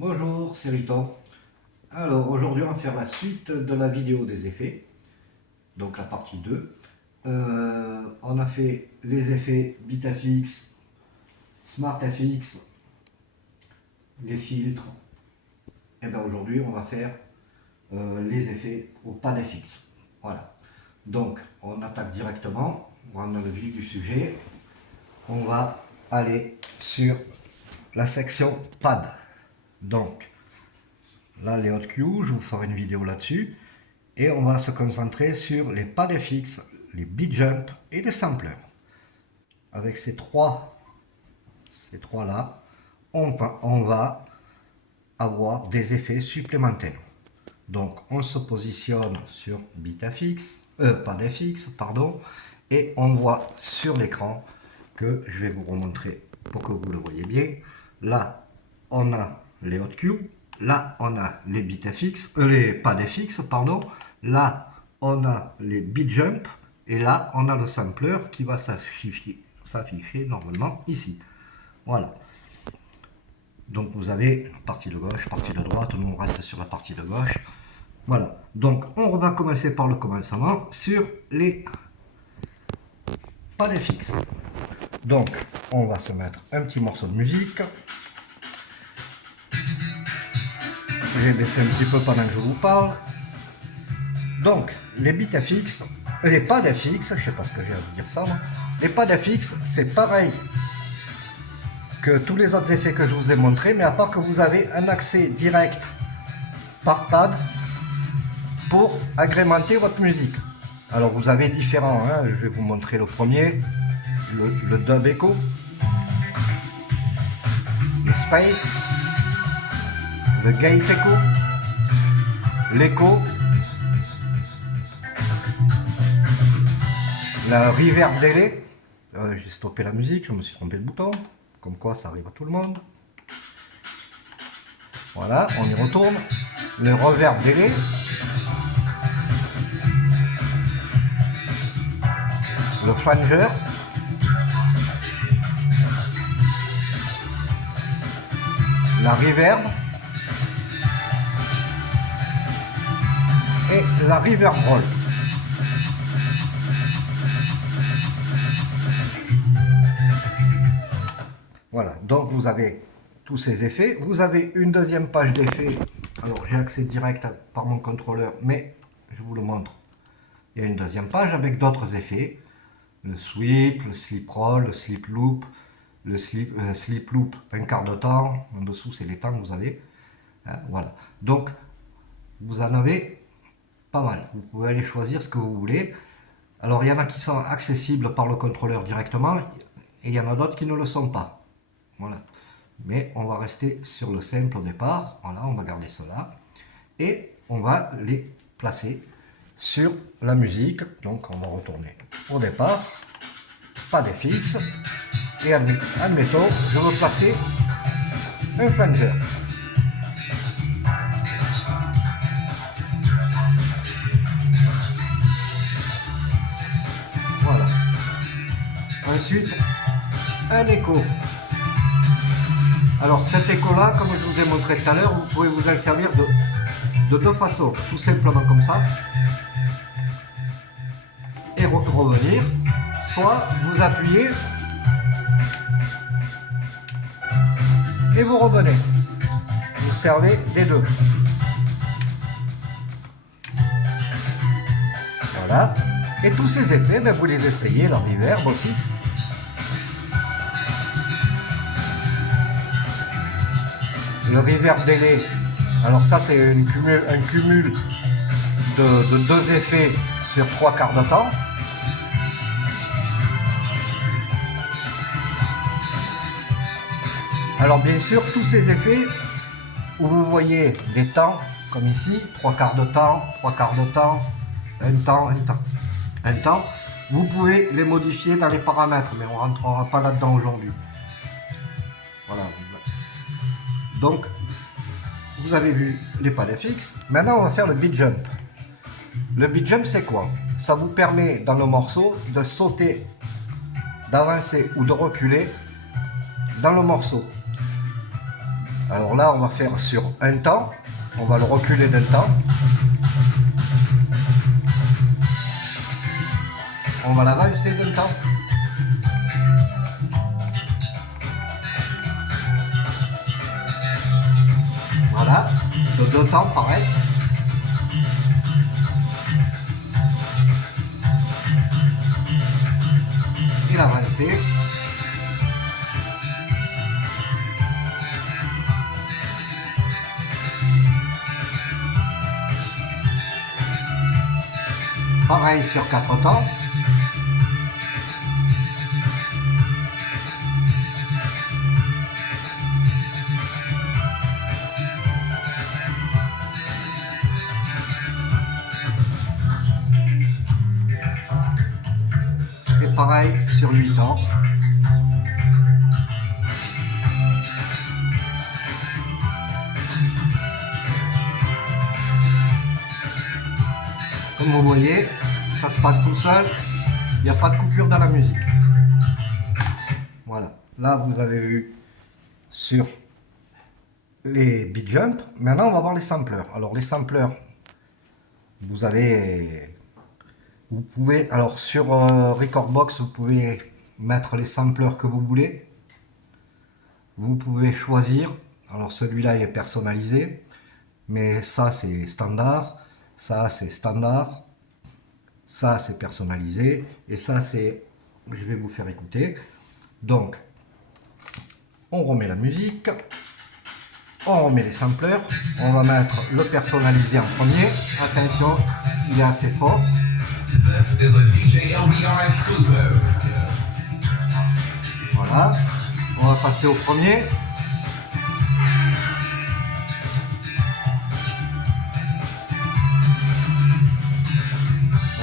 Bonjour, c'est Riton. Alors aujourd'hui on va faire la suite de la vidéo des effets, donc la partie 2. On a fait les effets BitFX, SmartFX, les filtres. Et bien aujourd'hui on va faire les effets au PadFX. Voilà. Donc on attaque directement, on rentre dans le vif du sujet. On va aller sur la section Pad. Donc là, les hot cues, je vous ferai une vidéo là-dessus. Et on va se concentrer sur les pads FX, les beat jump et les samplers. Avec ces trois là, on va avoir des effets supplémentaires. Donc on se positionne sur beat FX, pad FX, pardon, et on voit sur l'écran que je vais vous remontrer pour que vous le voyez bien. Là, on a les hot cues. Là, on a les beat FX, les pads FX, pardon. Là, on a les beat jump. Et là, on a le sampler qui va s'afficher normalement ici. Voilà. Donc, vous avez partie de gauche, partie de droite. Nous, on reste sur la partie de gauche. Voilà. Donc, on va commencer par le commencement sur les pads FX. Donc, on va se mettre un petit morceau de musique. J'ai baissé un petit peu pendant que je vous parle. Donc, les beats FX, les pads FX, je sais pas ce que j'ai à vous dire ça, moi. Les pads FX, c'est pareil que tous les autres effets que je vous ai montrés, mais à part que vous avez un accès direct par pad pour agrémenter votre musique. Alors, vous avez différents, hein. Je vais vous montrer le premier, le dub echo, le space, le gate echo, l'écho, la reverb delay. J'ai stoppé la musique, je me suis trompé de bouton, comme quoi ça arrive à tout le monde. Voilà, on y retourne. Le reverb delay, le flanger, la reverb et la reverb roll. Voilà, donc vous avez tous ces effets. Vous avez une deuxième page d'effets. Alors j'ai accès direct par mon contrôleur, mais je vous le montre. Il y a une deuxième page avec d'autres effets. Le sweep, le slip roll, le slip loop, le slip loop un quart de temps. En dessous, c'est les temps que vous avez. Voilà. Donc, vous en avez pas mal. Vous pouvez aller choisir ce que vous voulez. Alors, il y en a qui sont accessibles par le contrôleur directement et il y en a d'autres qui ne le sont pas. Voilà. Mais on va rester sur le simple au départ. Voilà, on va garder cela. Et on va les placer sur la musique. Donc on va retourner au départ. Pas d'FX. Et admettons, je veux placer un flanger. Voilà. Ensuite, un écho. Alors cet écho-là, comme je vous ai montré tout à l'heure, vous pouvez vous en servir de deux façons. Tout simplement comme ça. Et revenir. Soit vous appuyez et vous revenez. Vous servez les deux. Voilà. Et tous ces effets, ben, vous les essayez, la reverb aussi. Le reverb delay, alors ça c'est un cumul de deux effets sur 3 quarts de temps. Alors bien sûr, tous ces effets où vous voyez des temps, comme ici, 3 quarts de temps, 3 quarts de temps, un temps, vous pouvez les modifier dans les paramètres, mais on ne rentrera pas là-dedans aujourd'hui. Voilà. Donc, vous avez vu les pads FX. Maintenant, on va faire le beat jump. Le beat jump, c'est quoi? Ça vous permet, dans le morceau, de sauter, d'avancer ou de reculer dans le morceau. Alors là, on va faire sur un temps. On va le reculer d'un temps. On va l'avancer d'un temps. Voilà, de deux temps pareil. Et l'avancer. Pareil sur 4 temps. Et pareil sur 8 temps. Comme vous voyez, ça se passe tout seul, il n'y a pas de coupure dans la musique. Voilà, là vous avez vu sur les beat jump. Maintenant on va voir les sampleurs. Alors les sampleurs, vous pouvez, alors sur Recordbox, vous pouvez mettre les sampleurs que vous voulez. Vous pouvez choisir, alors celui-là il est personnalisé, mais ça c'est standard. Ça c'est standard, ça c'est personnalisé, et ça c'est, je vais vous faire écouter. Donc, on remet la musique, on remet les sampleurs, on va mettre le personnalisé en premier. Attention, il est assez fort. Voilà, on va passer au premier.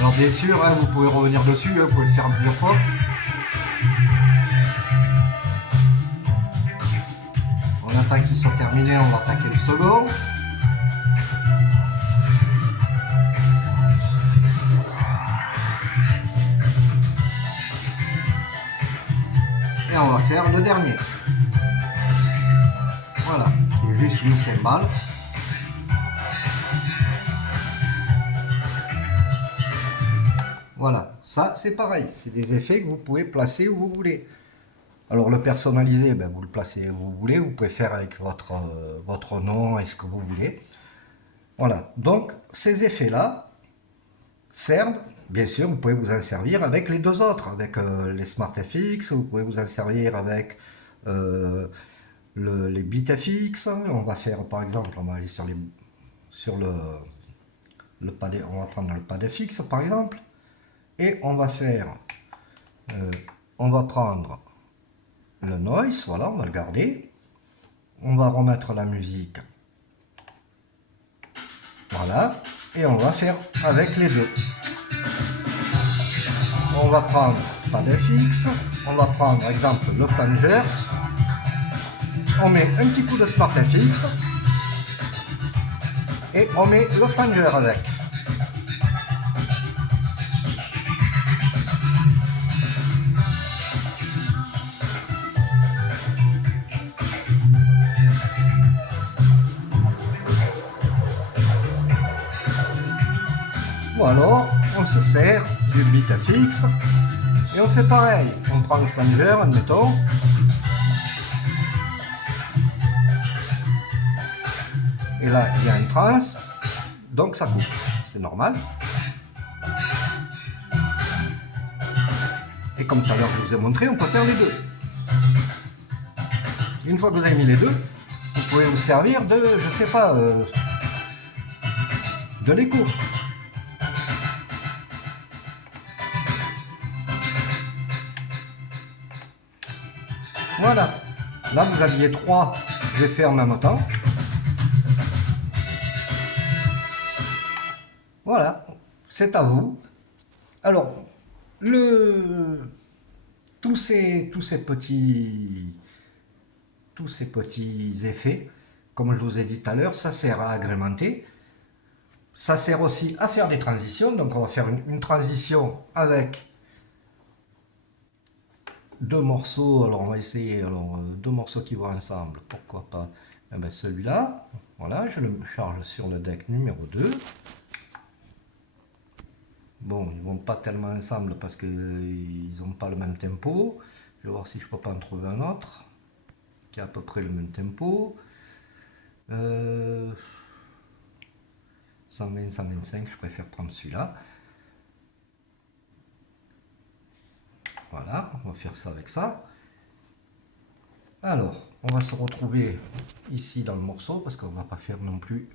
Alors bien sûr, hein, vous pouvez revenir dessus, hein, vous pouvez le faire plusieurs fois. On attend qu'ils sont terminés, on va attaquer le second. Et on va faire le dernier. Voilà, qui est juste une cymbale. Voilà, ça c'est pareil, c'est des effets que vous pouvez placer où vous voulez. Alors le personnalisé, ben, vous le placez où vous voulez, vous pouvez faire avec votre nom et ce que vous voulez. Voilà, donc ces effets-là servent, bien sûr, vous pouvez vous en servir avec les deux autres, avec les SmartFX, vous pouvez vous en servir avec les BitFX. On va faire par exemple, on va aller sur le pad, on va prendre le pad FX par exemple. Et on va faire, on va prendre le noise, voilà, on va le garder. On va remettre la musique. Voilà. Et on va faire avec les deux. On va prendre pad FX, on va prendre par exemple le flanger. On met un petit coup de SmartFX. Et on met le flanger avec. Ou alors, on se sert du BitFX et on fait pareil. On prend le flanger, admettons. Et là, il y a une trace, donc ça coupe. C'est normal. Et comme tout à l'heure, je vous ai montré, on peut faire les deux. Une fois que vous avez mis les deux, vous pouvez vous servir de, je sais pas, de l'écho. Voilà, là vous aviez 3 effets en même temps. Voilà, c'est à vous. Alors, tous ces petits effets, comme je vous ai dit tout à l'heure, ça sert à agrémenter. Ça sert aussi à faire des transitions. Donc on va faire une transition avec deux morceaux. Alors on va essayer, deux morceaux qui vont ensemble, pourquoi pas. Eh ben celui-là, voilà, je le charge sur le deck numéro 2. Bon, ils vont pas tellement ensemble parce qu'ils n'ont pas le même tempo. Je vais voir si je peux pas en trouver un autre qui a à peu près le même tempo. 120, 125, je préfère prendre celui-là. Voilà, on va faire ça avec ça. Alors, on va se retrouver ici dans le morceau parce qu'on va pas faire non plus.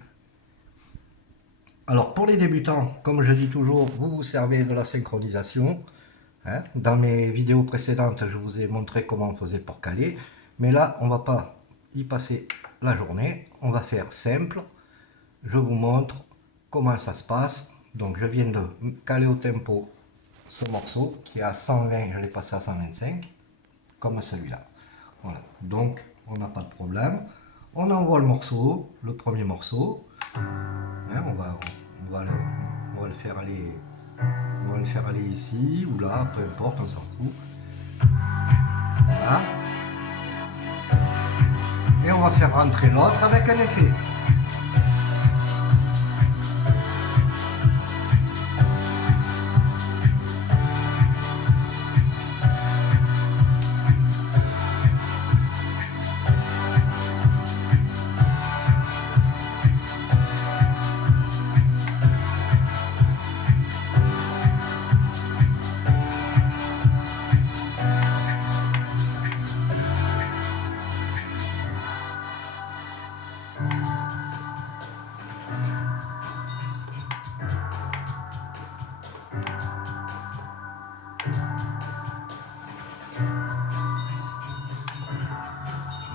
Alors, pour les débutants, comme je dis toujours, vous vous servez de la synchronisation. Hein. Dans mes vidéos précédentes, je vous ai montré comment on faisait pour caler. Mais là, on va pas y passer la journée. On va faire simple. Je vous montre comment ça se passe. Donc, je viens de caler au tempo ce morceau qui est à 120, je l'ai passé à 125, comme celui-là. Voilà, donc on n'a pas de problème. On envoie le morceau, le premier morceau. Hein, on va le faire aller. On va le faire aller ici ou là, peu importe, on s'en fout. Voilà. Et on va faire rentrer l'autre avec un effet.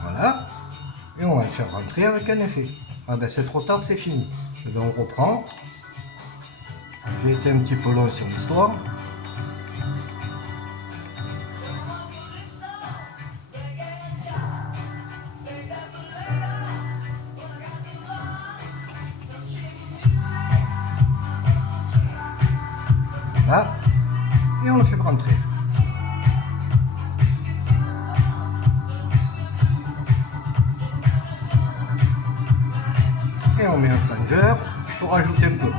Voilà. Et on va le faire rentrer avec un effet. Ah ben c'est trop tard, c'est fini. Et ben on reprend. J'ai été un petit peu long sur l'histoire. Là. Et on le fait rentrer. Et on met un flanger pour rajouter un peu.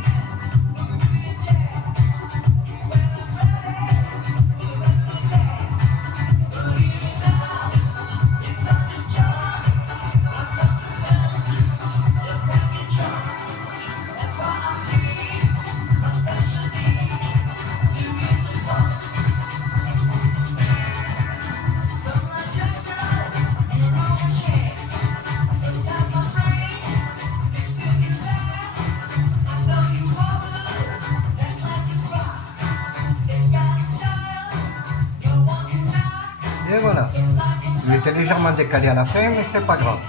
Et voilà. Il était légèrement décalé à la fin, mais c'est pas grave.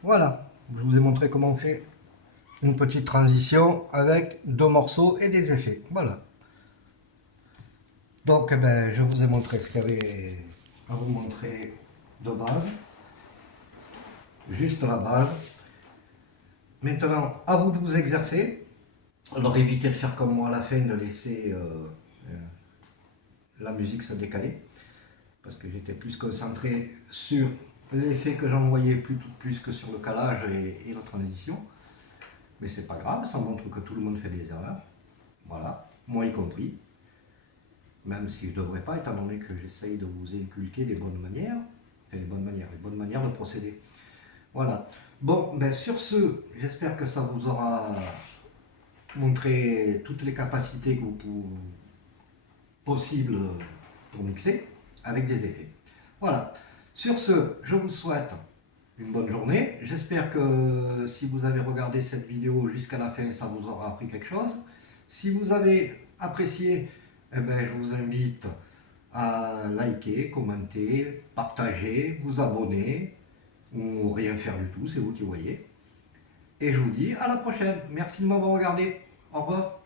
Voilà. Je vous ai montré comment on fait une petite transition avec deux morceaux et des effets. Voilà. Donc, eh ben, je vous ai montré ce qu'il y avait à vous montrer de base. Juste la base. Maintenant, à vous de vous exercer. Alors, évitez de faire comme moi à la fin, de laisser la musique se décaler. Parce que j'étais plus concentré sur l'effet que j'envoyais plus que sur le calage et la transition. Mais c'est pas grave, ça montre que tout le monde fait des erreurs. Voilà, moi y compris. Même si je ne devrais pas, étant donné que j'essaye de vous inculquer des bonnes manières. Enfin, les bonnes manières de procéder. Voilà. Bon, ben sur ce, j'espère que ça vous aura montré toutes les capacités que vous possibles pour mixer avec des effets. Voilà. Sur ce, je vous souhaite une bonne journée. J'espère que si vous avez regardé cette vidéo jusqu'à la fin, ça vous aura appris quelque chose. Si vous avez apprécié, eh ben, je vous invite à liker, commenter, partager, vous abonner ou rien faire du tout, c'est vous qui voyez. Et je vous dis à la prochaine. Merci de m'avoir regardé. Au revoir.